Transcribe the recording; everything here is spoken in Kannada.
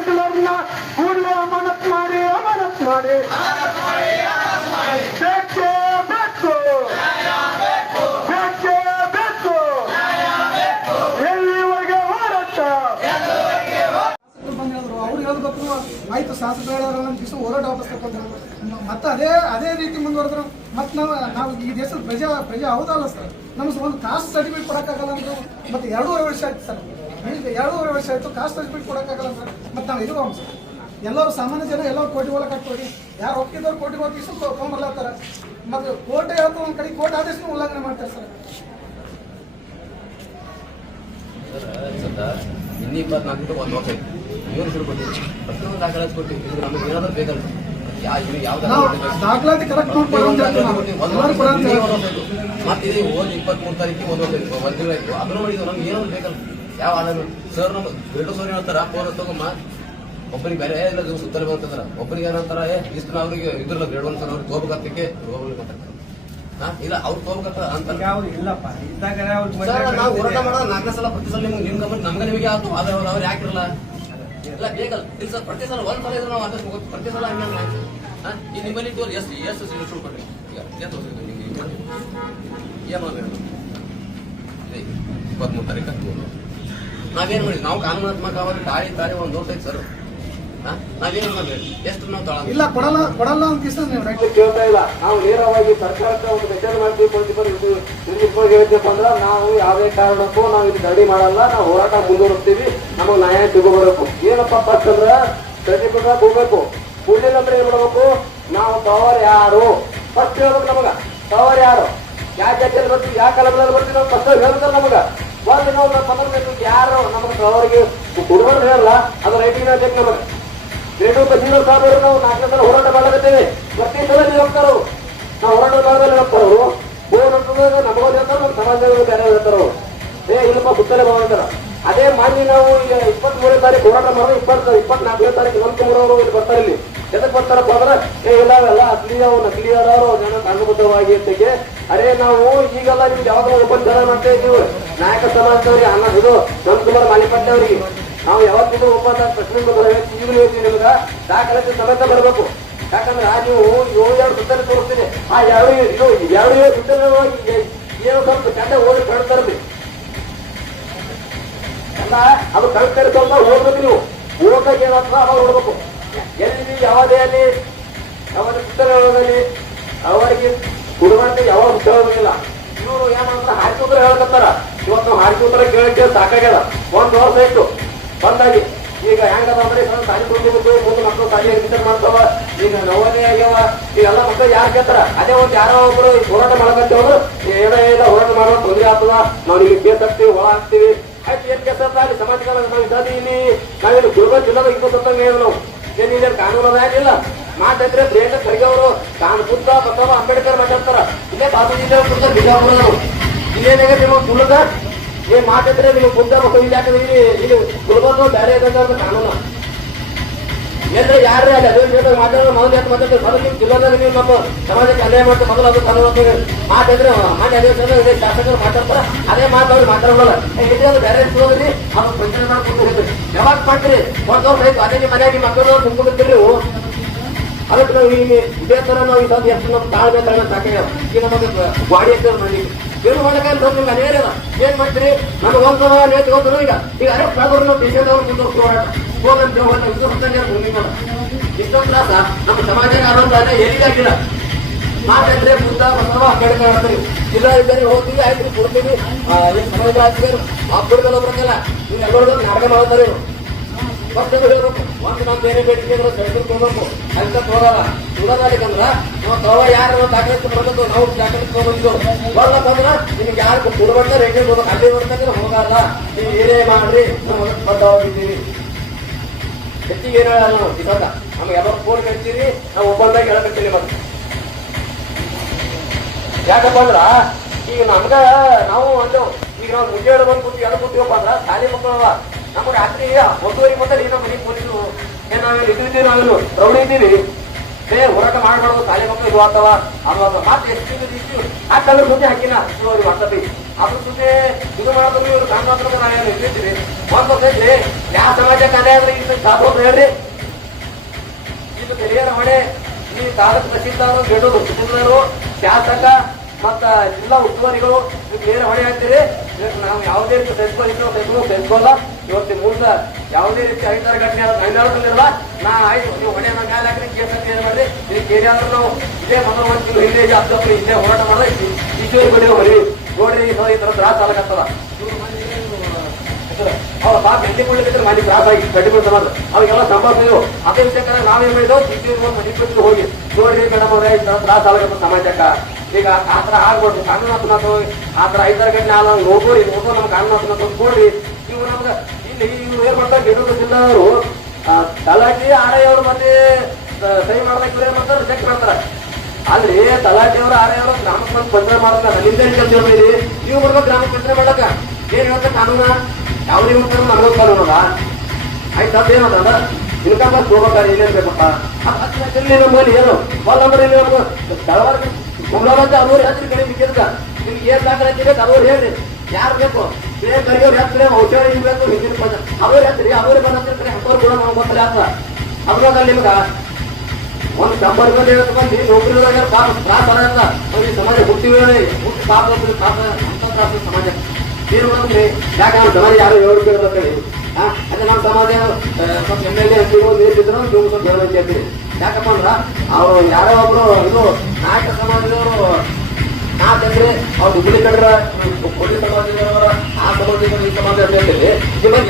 ಕೌನ್ಸಿಲರ್ನ ಕೂಡಲೇ ಅಮಾನತ್ ಮಾಡಿ ಬೇಕೇ ಬೇಕು, ಬೇಕೇ ಬೇಕು. ಎಲ್ಲಿವರೆಗೆ ಹೋರಾಟ? ಅವ್ರು ಹೇಳ್ಬೇಕು ಆಯ್ತು, ಶಾಸಕರು ಹೇಳೋರು ಒಂದು ದಿವಸ ಹೋರಾಟ ವಾಪಸ್ ತಗೊಂಡ್ರು. ಮತ್ತೆ ಅದೇ ರೀತಿ ಮುಂದುವರೆದ್ರು. ಮತ್ತೆ ನಾವು ಈ ದೇಶದ ಪ್ರಜೆ ಹೌದಲ್ಲ ಸರ್. ನಮ್ಗೆ ಒಂದು ಕಾಸ್ಟ್ ಸರ್ಟಿಫಿಕೇಟ್ ಕೊಡೋಕ್ಕಾಗಲ್ಲ ಅಂತ ಮತ್ತೆ 2.5 ವರ್ಷ ಆಯ್ತು ಸರ್. ಈಗ 2.5 ವರ್ಷ ಆಯ್ತು ಕಾಸ್ಟ್ ಸರ್ಟಿಫಿಕೇಟ್ ಕೊಡೋಕ್ಕಾಗಲ್ಲ ಸರ್. ಮತ್ತೆ ನಾವು ಇದು ಸರ್, ಎಲ್ಲರೂ ಸಾಮಾನ್ಯ ಜನ ಎಲ್ಲರೂ ಕೋಟಿ ಒಳಗೆ ಹಾಕ್ತೋಡಿ, ಯಾರು ಒಪ್ಪಿದವ್ರು ಕೋಟಿ ಹೋಗಿ ತೊಗೊಂಬರ್ಲಾಗ್ತಾರೆ. ಮತ್ತೆ ಕೋರ್ಟ್ ಹೇಳ್ತಾ ಒಂದು ಕಡೆ ಕೋರ್ಟ್ ಆದೇಶನೂ ಉಲ್ಲಂಘನೆ ಮಾಡ್ತಾರೆ ಸರ್. ಇನ್ನು 24 ಒಂದು ವರ್ಷ ಏನು ಶುರು ಕೊಟ್ಟಿದ್ದೀವಿ, ಪ್ರತಿಯೊಂದು ದಾಖಲಾತಿ ಕೊಟ್ಟಿವಿ. ನಮಗೆ ಏನಾದರೂ ಬೇಕಲ್ಲ, ದಾಖಲಾತಿ ಕರೆಕ್ಟ್ ಮತ್ತೆ ಇದು ಹೋಗಿ 23 ತಾರೀಕಿಗೆ ಒಂದು ತಿಂಗಳಾಯ್ತು. ಅದನ್ನು ಮಾಡಿದ್ವು. ನಮ್ಗೆ ಏನಾದ್ರು ಬೇಕಲ್ಲ, ಯಾವ ಆಧಾರ ಸರ್ ನಮ್ಮ ಬೇಟು ಸರ್ ಹೇಳ್ತಾರ ಫೋನ್ ತಗೊಂಬ ಒಬ್ಬರಿಗೆ ಬೇರೆ ಇಲ್ಲ ಸುತ್ತಲೇ ಬಂತಂದ್ರ ಒಬ್ಬರಿಗೆ ಏನಂತಾರ ಇಷ್ಟು ಅವ್ರಿಗೆ ಇದ್ರಲ್ಲ ಗ್ರೇಡ್ 1 ಸರ್ ಅವ್ರಿಗೆ ತೋಬಕತ್ತಕ್ಕೆ ಹೋಗ್ಬೇಕಂತ ಇಲ್ಲ ಅವ್ರು ತೋಬಕತ್ತ ಅಂತ ನಾವು ಹೋರಾಟ ಮಾಡೋದು 4 ಸಲ ಪ್ರತಿ ಸಲ ನಿಮ್ ಗಮನ ನಮ್ಗೆ ನಿಮಗೆ ಆಯ್ತು. ಆದ್ರೆ ಅವ್ರು ಯಾಕಿರಲ್ಲ ಇಲ್ಲ ಬೇಕಲ್ಲ ಇಲ್ಲ ಸರ್. ಪ್ರತಿ ಸಲ ಒಂದ್ ಸಲ ಇದ್ರೆ ನಾವು ಅಡ್ಜಸ್ಟ್ ಹೋಗುತ್ತೆ. ಪ್ರತಿ ಸಲ ಹಂಗೆ ಈ ನಿಮ್ಮಲ್ಲಿ ತೋರಿ ಎಷ್ಟು ಶುರು ಕೊಟ್ರಿ ಈಗ ಏನು ತೋರಿಸಿದ್ರು ನಿಮಗೆ ಏನು 23 ತಾರೀಕು ನಾವೇನ್ ಮಾಡಿದ್ವಿ, ನಾವು ಕಾನೂನಾತ್ಮಕವಾಗಿ ತಾಳಿ ಒಂದು ನೋಡ್ತೈತಿ ಸರ್. ನಾವೇನು ಮಾಡ್ಬೇಕು, ಎಷ್ಟು ನಾವು ತಳ ಇಲ್ಲ ಕೊಡಲ್ಲ ಅಂತ ಕೇಳ್ತಾ ಇಲ್ಲ. ನಾವು ನೇರವಾಗಿ ಸರ್ಕಾರಕ್ಕೆ ಒಂದು ಮೆಸೇಜ್ ಮಾಡ್ತೀವಿ. ಹೇಳ್ತೀವಿ ಅಂದ್ರೆ ನಾವು ಯಾವುದೇ ಕಾರಣಕ್ಕೂ ನಾವು ಇದು ರೆಡಿ ಮಾಡಲ್ಲ, ನಾವು ಹೋರಾಟ ಮುಂದುವರಿಸ್ತೀವಿ, ನಮಗೆ ನ್ಯಾಯ ಸಿಗಬೇಕು. ಏನಪ್ಪ ಫಸ್ಟ್ ಅಂದ್ರೆ ಸರ್ಟಿಫಿಕೇಟ್ ಹೋಗ್ಬೇಕು. ಕೂಡಲಿಲ್ಲ ಅಂದ್ರೆ ಏನ್ ಮಾಡ್ಬೇಕು, ನಾವು ತವರ್ ಯಾರು ಫಸ್ಟ್ ಹೇಳ್ಬೇಕು. ನಮಗ ತವರ್ ಯಾರು, ಯಾವ ಜಾತಿಯಲ್ಲಿ ಬರ್ತೀವಿ, ಯಾವ ಕಾಲದಲ್ಲಿ ಬರ್ತೀವಿ, ನಾವು ಫಸ್ಟ್ ಹೇಳ್ತಾರೆ ನಮಗ. ಒಂದು ನಾವು ಪತ್ರ ಯಾರು ನಮಗೆ ತವರಿಗೆ ಹುಡುಗರು ಹೇಳಲ್ಲ, ಅದು ರೈಟಿಂಗ್ ಬೇಕು ನಮಗೆ. ಗ್ರೇಡ್ ತಹಸೀಲ್ದಾರ್ ಸಾಹೇಬರು ನಾವು 4 ಸಲ ಹೋರಾಟ ಮಾಡಕತ್ತೇವೆ. ಪ್ರತಿ ಸಲ ನೀವು ಹೋಗ್ತಾರವ್ರು, ನಾವು ಹೋರಾಟ ಮಾಡೋದ್ರಲ್ಲಿ ಹೋಗ್ತಾರವ್ರು. ಫೋನ್ ಅಂತಂದ್ರೆ ನಮಗೊಂದು ಹೇಳ್ತಾರೆ, ನಮ್ಮ ಸಮಾಜದಲ್ಲಿ ಬೇರೆ ಹೇಳ್ತಾರವ್ರು. ಇಲ್ಲಪ್ಪ ಸುತ್ತಲೇ ಬಂದಾರ. ಅದೇ ಮಾನ್ಯ ನಾವು 23ನೇ ತಾರೀಕು ಹೋರಾಟ ಮಾಡೋದು, 24ನೇ ತಾರೀಕು ನಂತರ ಇಲ್ಲಿ ಬರ್ತಾರೆ. ಇಲ್ಲಿ ಎದಕ್ ಬರ್ತಾರಪ್ಪ ಅಂದ್ರೆ ಇಲ್ಲ ಅವೆಲ್ಲ ನಕಲಿಯವರು ಜನ ಕಾನೂನುಬದ್ಧವಾಗಿ ಅಂತೆಗೆ. ಅರೆ ನಾವು ಈಗೆಲ್ಲ ನಿಮ್ಗೆ ಯಾವಾಗ ಓಪನ್ ಜನ ಮಾಡ್ತಾ ಇದ್ದೀವಿ ನಾಯಕ ಸಮಾಜದವ್ರಿಗೆ ಇದು ನಮ್ಕುಮಾರ್ ಮಾಲಿಪಟ್ಟೆ ಅವರಿಗೆ ನಾವು ಯಾವತ್ತಿಗೂ ಒಪ್ಪಂದ ಪ್ರಶ್ನೆ ಈಗಲೂ ಹೇಳ್ತೀವಿ. ನಿಮ್ಗೆ ದಾಖಲಾತಿ ಸಮೇತ ಬರಬೇಕು. ಯಾಕಂದ್ರೆ ನೀವು 7 ಸುತ್ತಲೇ ತೋರಿಸ್ತೀನಿ. ಆ 2 ಸುತ್ತಲೇ ಏನೋ ಸ್ವಲ್ಪ ಚಂದ ಓದಿ ಕಳ್ತಾರ್ರಿ ಎಲ್ಲ ಅದು ಕಳ್ತಾರೆ. ಸ್ವಲ್ಪ ಓದ್ಬೇಕು. ನೀವು ಓದಾಗ ಏನಂತ ಅವಾಗ ನೋಡ್ಬೇಕು. ಎಲ್ಲಿ ಯಾವುದೇ ಅಲ್ಲಿ ಯಾವಾಗ ಸುತ್ತಲೇ ಅವರಿಗೆ ಕುಡುವಂತೆ ಯಾವಾಗ ಹೇಳೋದಿಲ್ಲ. ಇವರು ಏನಂತ ಹಾಕಿ ಉತ್ತರ ಹೇಳಕತ್ತಾರ. ಇವತ್ತು ನಾವು ಹಾಕಿ ಉತ್ತರ ಕೇಳಕ್ಕೆ ಸಾಕಾಗ್ಯದ. 1 ವರ್ಷ ಆಯ್ತು ಬಂದಾಗಿ. ಈಗ ಹೆಂಗದ ಅಂದ್ರೆ ಸಾಲಿ ಕೊಡ್ಬೇಕು, ಮುಂದೆ ಮಕ್ಕಳು ಸಾಲಿ ಎಡ್ಮಿಷನ್ ಮಾಡ್ತಾವ. ಈಗ ನವೋದಯ ಆಗ್ಯಾವ. ಈಗೆಲ್ಲ ಮಕ್ಕಳು ಯಾರು ಕೇಳ್ತಾರ. ಅದೇ ಒಂದು ಯಾರೋ ಒಬ್ರು ಹೋರಾಟ ಮಾಡಕತ್ತೇವ್ರು ಏನೋ ಹೋರಾಟ ಮಾಡೋ ತೊಂದರೆ ಆಗ್ತದ, ನಾವು ಇಲ್ಲಿ ಕೇಸ್ ಹಾಕ್ತಿವಿ, ಒಳ ಹಾಕ್ತಿವಿ. ಆಯ್ತು ಏನ್ ಕೇಸ್ ಅಂತ ಅಲ್ಲಿ ಸಮಾಜಗಳ ನಾವು ಇದ್ದಾದಿ ಇಲ್ಲಿ ನಾವಿಲ್ಲಿ ಗುಲ್ಬರ್ಗ ಜಿಲ್ಲಾದ 20 ಹೇಳಿ ನಾವು ಏನಿಲ್ಲ ಕಾನೂನು ಅದಾಗಿಲ್ಲ. ಮಾತಾಡಿದ್ರೆ ಪ್ರಿಯಾಂಕ ಖರ್ಗೆ ಅವರು ಬುದ್ಧ ಬಸವ ಅಂಬೇಡ್ಕರ್ ಮಾತಾಡ್ತಾರ. ಇಲ್ಲೇ ಬಾಬುಜಿ ಕೊಡ್ತಾರೆ ಬಿಜಾಪುರ. ಇಲ್ಲೇನಾಗ ನಿಮಗೆ ತುಳದ ಏನ್ ಮಾತಾಡಿದ್ರೆ ನಿಮಗೆ ಬುದ್ಧ ಮಕ್ಕಳು ಇಲ್ಲಿ ಯಾಕಂದ್ರೆ ಇಲ್ಲಿ ಗುಲ್ಬರ್ಗ ಬೇರೆ ಇದ್ದಂತ ಕಾನೂನು ಏನ್ರೆ ಯಾರೇ ಅಲ್ಲಿ ಅದೇ ಮಾತಾಡೋ ಮೊದಲು ಯಾಕೆ ಮಾತಾಡ್ತಾರೆ. ಮೊದಲು ನಿಮ್ ಜಿಲ್ಲಾದಾಗ ನೀವು ನಮ್ಮ ಸಮಾಜಕ್ಕೆ ಅನ್ಯಾಯ ಮಾಡ್ತಾರೆ. ಮೊದಲು ಅದು ಕಾನೂನು ಮಾತಾಡಿದ್ರೆ ಮಾನ್ಯ ಅದೇ ಶಾಸಕರು ಮಾತಾಡ್ತಾರ. ಅದೇ ಮಾತಾಡಿ ಮಾತಾಡೋಲ್ಲ. ಇದು ಬೇರೆ ಇರೋದ್ರಿ ಅವ್ರು ಪ್ರಚಾರ ಮಾಡ್ಕೊಂಡು ಹೋಗ್ತೀವಿ. ಯಾವಾಗ ಮಾಡ್ತೀರಿ 1 ವರ್ಷ ಆಯ್ತು. ಅದೇ ನಿಮ್ಮ ಮನೆಯಾಗಿ ಮಕ್ಕಳು ತುಂಬಿಡ್ತೀರಿ ನೀವು. ಅದಕ್ಕೆ ನಾವು ಇದೇ ತರ ನಾವು ಇದೊಂದು ಎಷ್ಟು ನಮ್ಮ ತಾಳ್ಮೆ ಸಾಕಾಗ ಈಗ ನಮಗೆ ಗಾಡಿ ಅಂತ ಮಾಡಿ ಏನು ಮಾಡಕ್ಕೆ ನಿಮ್ಗೆ ಅನೇಕ ಏನ್ ಮಾಡ್ತೀರಿ. ನಮ್ಗೆ ಒಂದ್ಸಲ ನೇತ್ಕೊಂಡ್ರು ಈಗ ಅರೆಸ್ಟ್ ಆಗೋರು ನಾವು ದೇಶದವ್ರು ಮುಂದುವರ್ತು ಹೋರಾಟ ಇಷ್ಟೊಂದು ತ್ರಾಸ ನಮ್ಮ ಸಮಾಜಕ್ಕೆ ಆನಂದ ಅದೇ ಎಲ್ಲಿಗಾಗಿಲ್ಲ. ಮಾತಾಡಿದ್ರೆ ಬುದ್ಧ ಬಸವ ಅಂಬೇಡ್ಕರ್ ಹೇಳ್ತೀವಿ. ಇಲ್ಲ ಇದ್ದರೆ ಹೋಗ್ತೀವಿ ಆಯ್ತು ಕೊಡ್ತೀವಿ. ಸಮಾಜ ಆಗ್ತೀವಿ ಅಬ್ಬರಿಗೆಲ್ಲ ಬರಂಗಲ್ಲ. ನೀವು ಎಲ್ಲರೂ ನಾಟಕ ಮಾಡ್ತಾರೆ. ಹೇಳ್ಬೇಕು ಒಂದು ನಾವು ಬೇರೆ ಬೇಡಿಕೆ ತಗೋಬೇಕು ಅಂತ ತಗೋಲ್ಲ. ಉದಾಹರಣೆಗಂದ್ರ ನಾವು ತಗೋ ಯಾರು ದಾಖಲಾತಿ ಬರಬೇಕು. ನಾವು ದಾಖಲಾತಿ ತಗೊಂಡು ಬರ್ಲಕ್ಕ ಅಂದ್ರ ನಿಮ್ಗೆ ಯಾರು ಕೊಡ್ಬೇಕ ರೇಖೆ ಹೋಗ್ಬೇಕು. ಅಲ್ಲಿ ಬರ್ಬೇಕಂದ್ರೆ ಹೋಗಲ್ಲ. ನೀವು ಏನೇ ಮಾಡ್ರಿ ನಾವು ಬದ್ಧವಾಗಿದ್ದೀವಿ. ಹೆಚ್ಚಿಗೆ ಏನು ಹೇಳಲ್ಲ ನಾವು ಇವಾಗ ನಮ್ಗೆ ಯಾವಾಗ ಫೋನ್ ಕಳ್ತೀರಿ ನಾವು ಒಬ್ಬಂದಾಗ ಹೇಳಕತ್ತೀವಿ. ಮತ್ತೆ ಯಾಕಪ್ಪ ಅಂದ್ರ ಈಗ ನಮ್ಗ ನಾವು ಅಂದೇವು ಈಗ ನಾವು ಮುಂಜಾನೆ ಬಂದು ಕೂತೀವಿ ಎಲ್ಲಿ ಕೂತೀವಪ್ಪ ಅಂದ್ರ ಶಾಲೆ ಮಕ್ಕಳವ ನಮ್ಗೆ ರಾತ್ರಿ 1:30 ಮುಂದೆ ನಮ್ಮ ಮನೆಗೆ ಕೂತಿದ್ವು. ನಾವೇನು ಇದ್ದೀವಿ, ನಾವೇನು ಪ್ರೌಢ ಇದ್ದೀವಿ. ಹೋರಾಟ ಮಾಡಬಾರ್ದು ಶಾಲೆ ಮಕ್ಕಳು ಇದು ಆಗ್ತಾವ ಅನ್ನೋ ಮಾತು ಎಷ್ಟು ಆ ಕಲರ್ ಮುಂದೆ ಹಾಕಿನ ವಾಟ್ಸಪ್ ಅದ್ರ ಸುದ್ದಿ ಇದು ಮಾಡಿದ್ರು ಇವ್ರು ಕಾಂಗ್ರೆಸ್ ನಾನು ನಿಲ್ಲಿಸ್ತೀರಿ ಒಂದು ಗೊತ್ತೈತ್ರಿ ಯಾವ ಸಮಾಜಕ್ಕೆ ಅದೇ ಆದ್ರೆ ಇದು ಸಾಧು ಹೇಳ್ರಿ ಇದು ಹಿರಿಯರ ಹೊಣೆ ಈ ತಾಲೂಕು ತಹಸೀಲ್ದಾರರು ಬೇಡೋದು ಸುತ್ತೂರು ಶಾಸಕ ಮತ್ತ ಜಿಲ್ಲಾ ಉಸ್ತುವಾರಿಗಳು ಬೇರೆ ಹೊಣೆ ಹಾಕ್ತೀರಿ ನಾವು ಯಾವುದೇ ರೀತಿ ಸಹಿಸ್ಕೋಲ್ಲ ಇವತ್ತು ಮುಂದ ಯಾವುದೇ ರೀತಿ ಅಹಿತಕರ ಘಟನೆ ಮಹಿಳೆಯರಲ್ಲ ನಾ ಆಯ್ತು ನೀವು ಹೊಣೆ ನಮ್ಮ ಮೇಲೆ ಹಾಕ್ರಿ ಕೇಸ್ ಅಂತ ಏನ್ ಮಾಡ್ರಿ ನೀವು ಕೇಳಿ ಆದ್ರೂ ನಾವು ಇದೇ ಮೊದಲು ಒಂದು ಕಿಲೋ ಹಿಂದೆ ಜಾಸ್ತಿ ಇಲ್ಲೇ ಹೋರಾಟ ಮಾಡಿದ್ರೆ ಈಶ್ವರಿ ಬಡಿ ಹೊರಿ ನೋಡ್ರಿ ಈ ತರ ತ್ರಾಸ ಆಗತ್ತದ ಅವ್ರ ಪಾಪ ಹೆಂಡಿ ಕೊಳ್ಳಿದ್ರೆ ಮನೆ ತ್ರಾಸ ಆಗಿ ಕಟ್ಟಿಕೊಂಡು ಸಮಾಜ ಅವಾಗೆಲ್ಲ ಸಂಭವಿಸಿದ್ರು ಅದೇ ವಿಷಯಕ್ಕೆ ನಾವೇನ್ ಮಾಡಿದ್ವು ಈಶ್ವರಿ ಮನೆ ಕೊಟ್ಟು ಹೋಗಿ ನೋಡ್ರಿ ಮೇಡಮ್ ಅವ್ರೆ ಈ ತರ ತ್ರಾಸ ಆಗತ್ತ ಸಮಾಜಕ್ಕ ಈಗ ಆತರ ಆಗ್ಬಾರ್ದು ಕಾನೂನು ಆತರ ಐದರ ಗಂಟೆ ನಾವು ನೋಡ್ರಿ ನೋಡೋ ನಮ್ ಕಾನೂನು ಕೊಡ್ರಿ ಇವು ನಮ್ಗೆ ಇಲ್ಲಿ ಇವ್ರು ಏನ್ ಮಾಡ್ತಾರೆ ಬೇಡೂರು ಜಿಲ್ಲಾದವರು ತಲಾಟಿ ಆರ್ಐ ಅವರು ಮತ್ತೆ ಸಹಿ ಮಾಡ್ದಾಗ ಇವ್ರು ಏನ್ ಮಾಡ್ತಾರೆ ಚೆಕ್ ಮಾಡ್ತಾರೆ ಆದ್ರೆ ತಲಾಟಿಯವರು ಆರ್ಐ ಅವರು ಗ್ರಾಮಕ್ಕೆ ಬಂದು ಪಂಚನೆ ಮಾಡ್ತಾರೆ ಅಲ್ಲಿಂದ ಕೆಲಸ ಹೇಳ್ತೀರಿ ನೀವು ಬರ್ಬೇಕು ಗ್ರಾಮಕ್ಕೆ ಪಂಚನೆ ಮಾಡಕ ಏನ್ ಹೇಳ್ತಾರೆ ಕಾನೂನ ಯಾವ್ದು ಹೇಳ್ತಾರೆ ನಮಗೊಂದು ಕಾನೂನದ ಆಯ್ತು ಅದು ಏನದ ಇನ್ಕಮ್ ಟ್ಯಾಕ್ಸ್ ಹೋಗ್ಬೇಕಾರೆ ಏನೇನ್ ಬೇಕಪ್ಪ ಇಲ್ಲಿ ನಮ್ಮಲ್ಲಿ ಏನು ಫಾಲ್ ನಂಬರ್ ಇಲ್ಲಿ ನಮ್ಗೆ ತಳವಾರ ಕುಂಬಳವಂತ ಅವ್ರು ಹತ್ತಿರ ಕಡೆ ಬಿದ್ದಿರ್ತ ನಿಮ್ಗೆ ಏನ್ ದಾಖಲಾತಿ ಬೇಕು ಅವ್ರು ಹೇಳ್ರಿ ಯಾರು ಬೇಕು ಕರಿಯೋರು ಹೆತ್ರಿ ಔಷಧ ಇರ್ಬೇಕು ಹಿಂದಿನ ಬಂದ ಅವ್ರು ಹೆತ್ರಿ ಅವ್ರೇ ಬಂದಿರ್ತಾರೆ ಅವ್ರು ಕೂಡ ನಾವು ಗೊತ್ತಿಲ್ಲ ಅಂತ ಅದ್ರಾಗ ನಿಮ್ಗ ಒಂದು 100 ರೂಪಾಯಿ ಹೇಳ್ಕೊಂಡು ನೌಕರಿದಾಗ ಪಾಪ ತ್ರಾಸ ಆಗತ್ತ ಒಂದು ಸಮಾಜ ಹುಟ್ಟಿ ಪಾಪ ಪಾಪ ಅಂತ ತ್ರಾಸ ಸಮಾಜ ಏನು ಮಾಡೋದ್ರಿ ಯಾಕಂದ್ರೆ ಸಮಾಜ ಯಾರು ಹೇಳಿ ಕೇಳ್ಬೇಕೇಳಿ ಅದೇ ನಮ್ಮ ಸಮಾಜ ಸ್ವಲ್ಪ MLA ನೀಡಿದ್ರು ನೀವು ಸ್ವಲ್ಪ ಹೇಳಬೇಕು ಹೇಳ್ತೀರಿ ಯಾಕಪ್ಪ ಅಂದ್ರ ಅವ್ರು ಯಾರೋ ಒಬ್ರು ಇದು ನಾಯಕ ಸಮಾಜದವರು ನಾಲ್ಕಂದ್ರೆ ಅವ್ರು ದುಡ್ಡು ಕಡ್ರ ಕೊಡಿ ಸಮಾಜದವರ ಆ ಸಮಾಜದವರು ಈ ಸಮಾಜ ಹೇಳ್ತೀರಿ